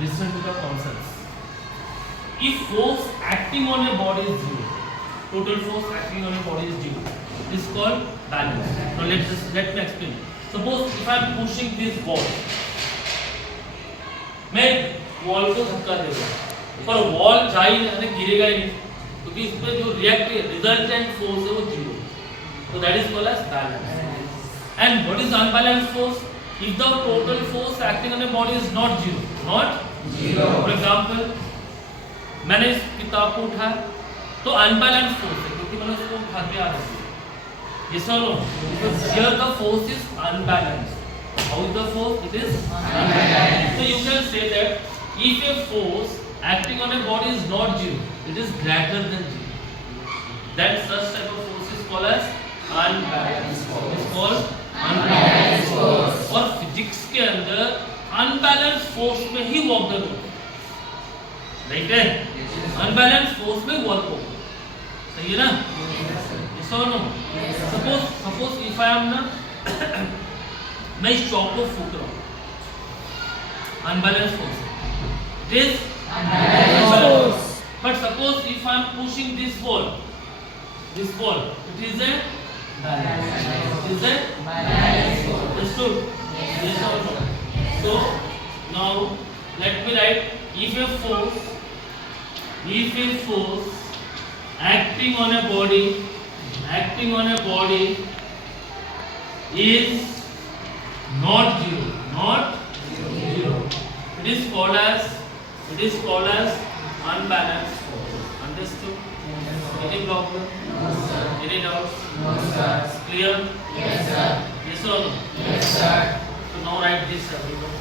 listen to the concepts. If force acting on a body is zero, total force acting on a body is zero, this is called balance. Now let me explain. Suppose if I am pushing this ball, मैं wall को धक्का दे रहा हूँ, पर wall जा ही नहीं, गिरेगा ही नहीं, क्योंकि इसमें जो resultant force है वो zero. So that is called as balance. And what is unbalanced force? If the total force acting on a body is not zero. For example, मैंने इस किताब को उठाया, तो unbalanced force है, क्योंकि मैंने उसको उठा के आ रहा हूँ. Yes or no? Because here the force is unbalanced. How is the force? It is unbalanced. So you can say that if a force acting on a body is not zero, it is greater than zero, then such type of force is called as unbalanced force. It is called unbalanced force. और physics के अंदर unbalanced force में ही work done होता है, right है? unbalanced force में work होगा, सही है ना? Yes or no? Suppose if I am ना मैं इस चौक को फूक रहा हूँ, unbalanced force, it is unbalanced force. But suppose if I am pushing this ball, it is a balanced force. Understood? Yes or no? So now let me write, if a force acting on a body is not zero, it is called as unbalanced force. Understood? Any problem? Any doubts? No, sir. Clear? Yes, sir. Yes or no? Yes, sir. So now write this everyone.